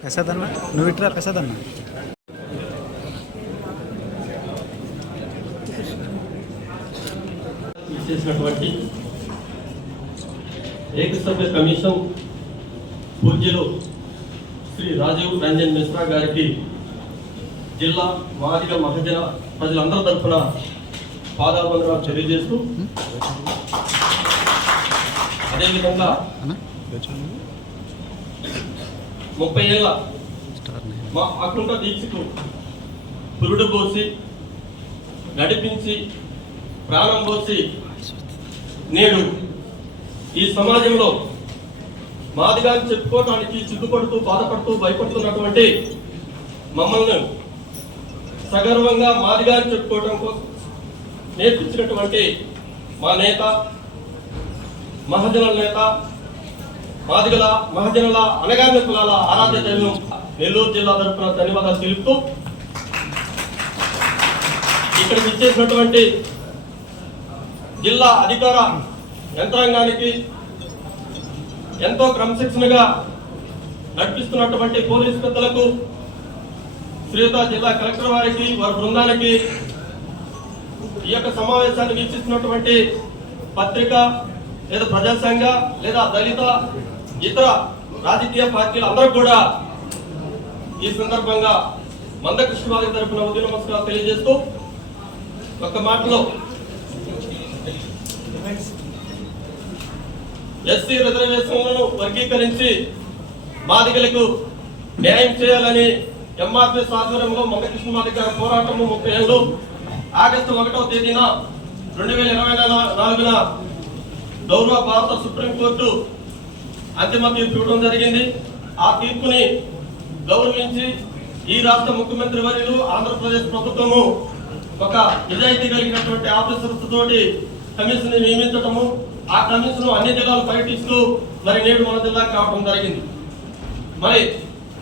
ప్రసాద్ అన్న నువ్వు ఇట్రా ప్రసాద్ చేసినటువంటి ఏకసభ్య కమిషన్ పూజ్యులు శ్రీ రాజీవ్ రంజన్ మిశ్రా గారికి జిల్లా మాదిగ మహజన ప్రజలందరి తరఫున పాదాబంధనాలు తెలియజేస్తూ అదేవిధంగా ముప్పై ఏళ్ళ స్టార్ మా అకుంఠ దీక్షకు పురుడు పోసి నడిపించి ప్రాణం పోసి నేడు ఈ సమాజంలో మాదిగాని చెప్పుకోవడానికి సిగ్గుపడుతూ బాధపడుతూ భయపడుతున్నటువంటి మమ్మల్ని సగర్వంగా మాదిగాని చెప్పుకోవడం కోసం నేర్పించినటువంటి మా నేత మహజనుల నేత మాదిగల మహజనుల అనగామ్య కులాల ఆరాధ్య దైవం నెల్లూరు జిల్లా తరఫున ధన్యవాదాలు తెలుపుతూ ఇక్కడ ఇచ్చేసినటువంటి జిల్లా అధికార యంత్రాంగానికి ఎంతో క్రమశిక్షణగా నడిపిస్తున్నటువంటి పోలీస్ పెద్దలకు శ్రీయుత జిల్లా కలెక్టర్ వారికి వారి బృందానికి ఈ యొక్క సమావేశాన్ని వీక్షిస్తున్నటువంటి పత్రిక లేదా ప్రజా సంఘ లేదా దళిత ఇతర రాజకీయ పార్టీలు అందరూ కూడా ఈ సందర్భంగా మందకృష్ణ వారి తరపున ఉదయ నమస్కారం తెలియజేస్తూ ఒక మాటలో ఎస్సీ రిజర్వేషన్లను వర్గీకరించి బాధికులకు న్యాయం చేయాలని ఎంఆర్పీ ఆధ్వర్యంలో మంగకృష్ణ మాదిక పోరాటము ముప్పై ఏళ్ళు ఆగస్టు ఒకటో తేదీన రెండు వేల ఇరవై నాలుగున గౌరవ భారత సుప్రీంకోర్టు అంతిమ తీర్పు ఇవ్వడం జరిగింది. ఆ తీర్పుని గౌరవించి ఈ రాష్ట్ర ముఖ్యమంత్రి వర్యులు ఆంధ్రప్రదేశ్ ప్రభుత్వము ఒక నిజాయితీ కలిగినటువంటి ఆఫీసర్స్ తోటి కమిషన్ నియమించటము ఆ కమిషన్ అన్ని జిల్లాలు పర్యటిస్తూ మరి నేడు మన జిల్లాకి రావడం జరిగింది. మరి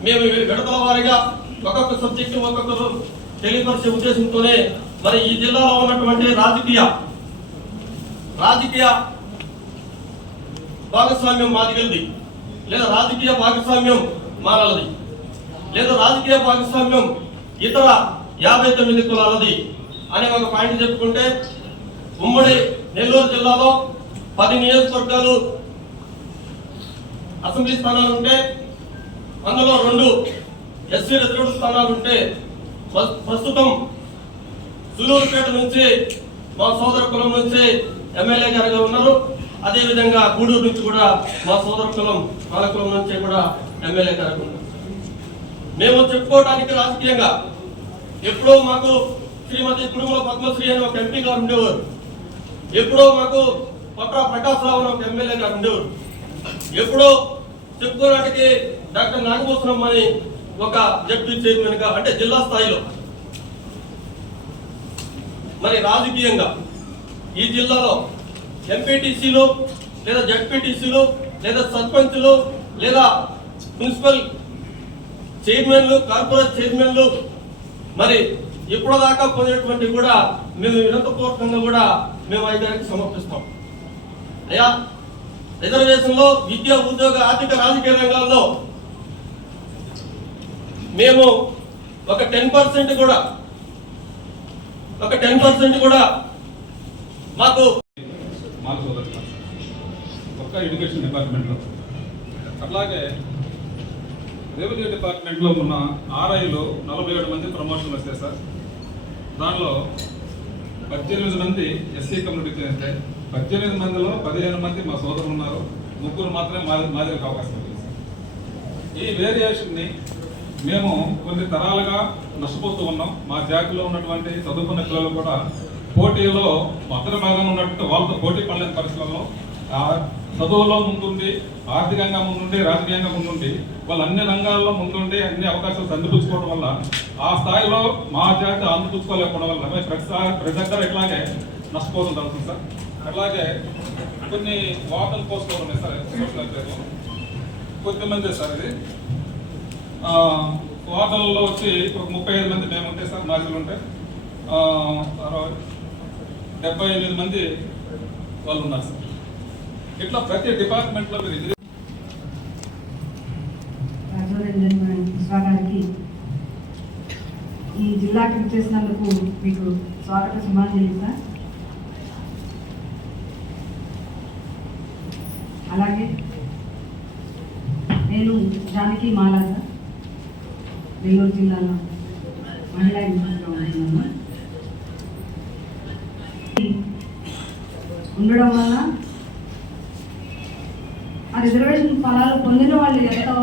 మేము విడతల వారిగా ఒక్కొక్క సబ్జెక్టు ఒక్కొక్కరు తెలియపరిచే ఉద్దేశంతోనే మరి ఈ జిల్లాలో ఉన్నటువంటి రాజకీయ రాజకీయ భాగస్వామ్యం మాదిగలది. లేదా రాజకీయ భాగస్వామ్యం మానలది. లేదా రాజకీయ భాగస్వామ్యం ఇతర యాభై తొమ్మిది కులాలది. అనే ఒక పాయింట్ చెప్పుకుంటే ఉమ్మడి నెల్లూరు జిల్లాలో పది నియోజకవర్గాలు అసెంబ్లీ స్థానాలు ఉంటే అందులో రెండు ఎస్సీ రిజర్వ్డ్ స్థానాలు ఉంటే ప్రస్తుతం సులూరుపేట నుంచి మా సోదర కులం నుంచి ఎమ్మెల్యే గారుగా ఉన్నారు. అదేవిధంగా గూడూరు నుంచి కూడా మా సోదర కులం వాళ్ళ కులం నుంచి కూడా ఎమ్మెల్యే గారుగా ఉన్నారు. మేము చెప్పుకోవడానికి రాజకీయంగా ఎప్పుడో మాకు శ్రీమతి కుటుంబ పద్మశ్రీ అని ఒక ఎంపీ గారు ఉండేవారు. ఎప్పుడో మాకు పట్రా ప్రకాశరావు రావు ఒక ఎమ్మెల్యే గారు ఉండేవారు. ఎప్పుడో చెప్పుకోవడానికి డాక్టర్ నాగభూషణం అని ఒక జడ్పీ చైర్మన్గా అంటే జిల్లా స్థాయిలో. మరి రాజకీయంగా ఈ జిల్లాలో ఎంపీటీసీలు లేదా జడ్పీటీసీలు లేదా సర్పంచ్లు లేదా మున్సిపల్ చైర్మన్లు కార్పొరేట్ చైర్మన్లు మరి ఇప్పుడు దాకా పొందినటువంటి కూడా మేము వినతపూర్వకంగా కూడా మేము ఐదారికి సమర్పిస్తాం. అయ్యా రిజర్వేషన్లో విద్య ఉద్యోగ ఆర్థిక రాజకీయ రంగాల్లో మేము ఒక టెన్ పర్సెంట్ కూడా ఒక టెన్ పర్సెంట్ కూడా మాకు మాకు ఒక్క ఎడ్యుకేషన్ డిపార్ట్మెంట్లో. అట్లాగే రెవెన్యూ డిపార్ట్మెంట్లో ఉన్న ఆర్ఐలో నలభై ఏడు మంది ప్రమోషన్లు వస్తాయి సార్. దానిలో పద్దెనిమిది మంది ఎస్సీ కమ్యూనిటీకి అంటే పద్దెనిమిది మందిలో పదిహేను మంది మా సోదరులు ఉన్నారు. ముగ్గురు మాత్రమే మాది మాదిరికి అవకాశం ఉంది. ఈ వేరియేషన్ని మేము కొన్ని తరాలుగా నష్టపోతూ ఉన్నాం. మా జాతిలో ఉన్నటువంటి చదువుకున్న పిల్లలు కూడా పోటీలో మొదటి భాగంలో ఉన్నట్టు వాళ్ళతో పోటీ పడలేని పరిస్థితుల్లో చదువులో ముందుండి ఆర్థికంగా ముందుండి రాజకీయంగా ముందుండి వాళ్ళు అన్ని రంగాల్లో ముందుండి అన్ని అవకాశాలు అందిపుచ్చుకోవడం వల్ల ఆ స్థాయిలో మా జాతి అందిపుచ్చుకోలేకపోవడం వల్ల మరి ప్రతి ప్రతి దగ్గర ఇట్లాగే నష్టపోతుంది జరుగుతుంది సార్. అలాగే కొన్ని వాటర్ పోస్టులు ఉన్నాయి సార్ సోషల్ మీడియాలో. కొద్దిమంది సార్ ఇది. వార్తలలో వచ్చి ఒక ముప్పై ఐదు మంది మేము ఉంటే సార్ మాదిలు ఉంటే. డెబ్బై ఎనిమిది మంది వాళ్ళు ఉన్నారు సార్. ఇట్లా ప్రతి డిపార్ట్మెంట్లో మీరు ఇది రాజవరంజన్ మిశ్రా గారికి ఈ జిల్లాకి విచ్చేసినందుకు మీకు స్వాగత సుమాంజలి సార్. అలాగే నేను జానకి మాలా సార్ నెల్లూరు జిల్లాలో మహిళా ఇన్స్టిట్యూట్లో ఉంటున్నాను. ఉండడం వల్ల రిజర్వేషన్ ఫలాలు పొందిన వాళ్ళు ఎంతో?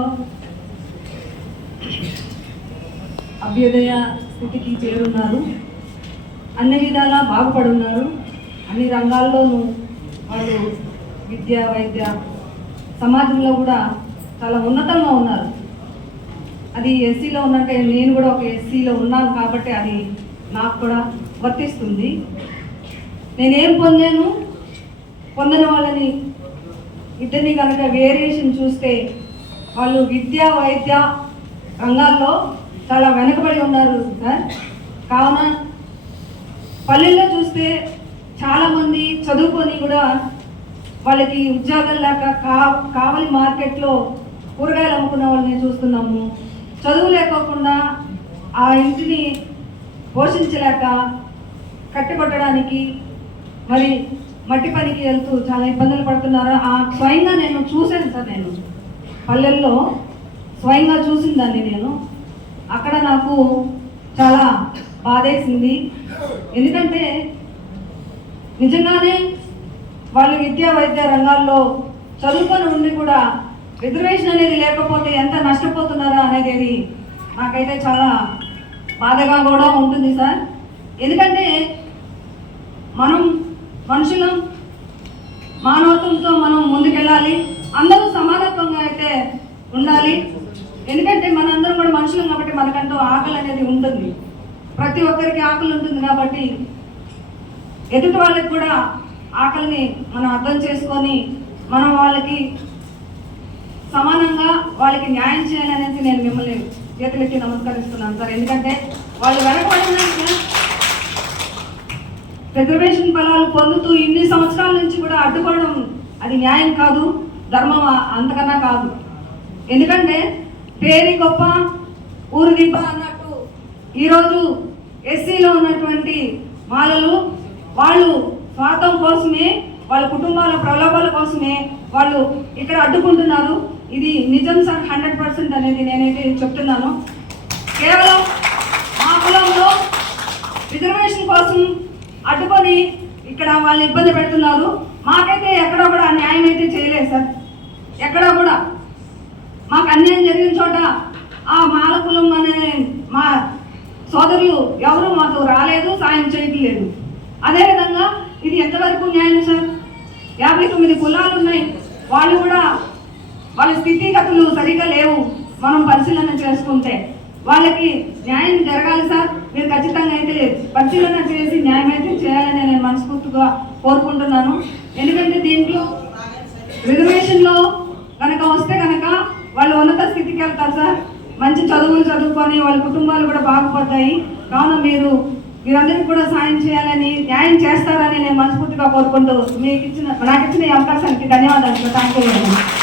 అభ్యుదయ స్థితికి చేరున్నారు. అన్ని విధాలా బాగుపడున్నారు. అన్ని రంగాల్లోనూ వాళ్ళు విద్య వైద్య సమాజంలో కూడా చాలా ఉన్నతంగా ఉన్నారు. అది ఎస్సీలో ఉన్నట్టే నేను కూడా ఒక ఎస్సీలో ఉన్నాను కాబట్టి అది నాకు కూడా వర్తిస్తుంది. నేనేం పొందాను? పొందిన వాళ్ళని ఇద్దరిని కనుక వేరియేషన్ చూస్తే వాళ్ళు విద్య వైద్య రంగాల్లో చాలా వెనుకబడి ఉన్నారు సార్ కావున పల్లెల్లో చూస్తే చాలామంది చదువుకొని కూడా వాళ్ళకి ఉద్యోగం లేక కా కావలి మార్కెట్లో కూరగాయలు అమ్ముకున్న వాళ్ళని చూస్తున్నాము. చదువు లేకోకుండా ఆ ఇంటిని పోషించలేక కట్టుబట్టడానికి మరి మట్టి పనికి వెళ్తూ చాలా ఇబ్బందులు పడుతున్నారు? ఆ స్వయంగా నేను చూశాను సార్ నేను. పల్లెల్లో స్వయంగా చూసిన దాన్ని నేను. అక్కడ నాకు చాలా బాధేసింది. ఎందుకంటే నిజంగానే వాళ్ళు విద్యా వైద్య రంగాల్లో చదువుకొని ఉండి కూడా రిజర్వేషన్ అనేది లేకపోతే ఎంత నష్టపోతున్నారో అనేది నాకైతే చాలా బాధగా కూడా ఉంటుంది సార్. ఎందుకంటే మనం మనుషులు మానవత్వంతో మనం ముందుకెళ్ళాలి. అందరూ సమానత్వంగా అయితే ఉండాలి. ఎందుకంటే మనందరం కూడా మనుషులం కాబట్టి మనకంటూ ఆకలి అనేది ఉంటుంది. ప్రతి ఒక్కరికి ఆకలి ఉంటుంది కాబట్టి ఎదుటి వాళ్ళకి కూడా ఆకలిని మనం అర్థం చేసుకొని మనం వాళ్ళకి సమానంగా వాళ్ళకి న్యాయం చేయాలనేసి నేను మిమ్మల్ని చేతులెత్తి నమస్కరిస్తున్నాను సార్. ఎందుకంటే వాళ్ళు వెనకబడినాక రిజర్వేషన్ బలాలు పొందుతూ ఇన్ని సంవత్సరాల నుంచి కూడా అడ్డుకోవడం అది న్యాయం కాదు ధర్మం అంతకన్నా కాదు. ఎందుకంటే పేరు గొప్ప ఊరు దిబ్బ అన్నట్టు ఈరోజు ఎస్సీలో ఉన్నటువంటి మాలలు వాళ్ళు స్వార్థం కోసమే వాళ్ళ కుటుంబాల ప్రలోభాల కోసమే వాళ్ళు ఇక్కడ అడ్డుకుంటున్నారు. ఇది నిజం సార్ హండ్రెడ్ పర్సెంట్ అనేది నేనైతే చెప్తున్నాను. కేవలం మా కులంలో రిజర్వేషన్ కోసం అడ్డుకొని ఇక్కడ వాళ్ళు ఇబ్బంది పెడుతున్నారు. మాకైతే ఎక్కడ కూడా న్యాయం అయితే చేయలేదు సార్. ఎక్కడ కూడా. మాకు అన్యాయం జరిగిన చోట ఆ మాలకులం అనే మా సోదరులు ఎవరు మాకు రాలేదు సాయం చేయట్లేదు. అదేవిధంగా ఇది ఎంతవరకు న్యాయం సార్? యాభై తొమ్మిది కులాలు ఉన్నాయి. వాళ్ళు కూడా వాళ్ళ స్థితిగతులు సరిగా లేవు. మనం పరిశీలన చేసుకుంటే వాళ్ళకి న్యాయం జరగాలి సార్. మీరు ఖచ్చితంగా అయితే పరిశీలన చేసి న్యాయం అయితే చేయాలని నేను మనస్ఫూర్తిగా కోరుకుంటున్నాను. ఎందుకంటే దీంట్లో రిజర్వేషన్లో కనుక వస్తే కనుక వాళ్ళు ఉన్నత స్థితికి వెళ్తారు సార్. మంచి చదువులు చదువుకొని వాళ్ళ కుటుంబాలు కూడా బాగుపడతాయి. కావున మీరు మీరందరికీ కూడా సాయం చేయాలని న్యాయం చేస్తారని నేను మనస్ఫూర్తిగా కోరుకుంటూ మీకు ఇచ్చిన నాకు ఇచ్చిన ఈ అవకాశానికి ధన్యవాదాలు. Thank you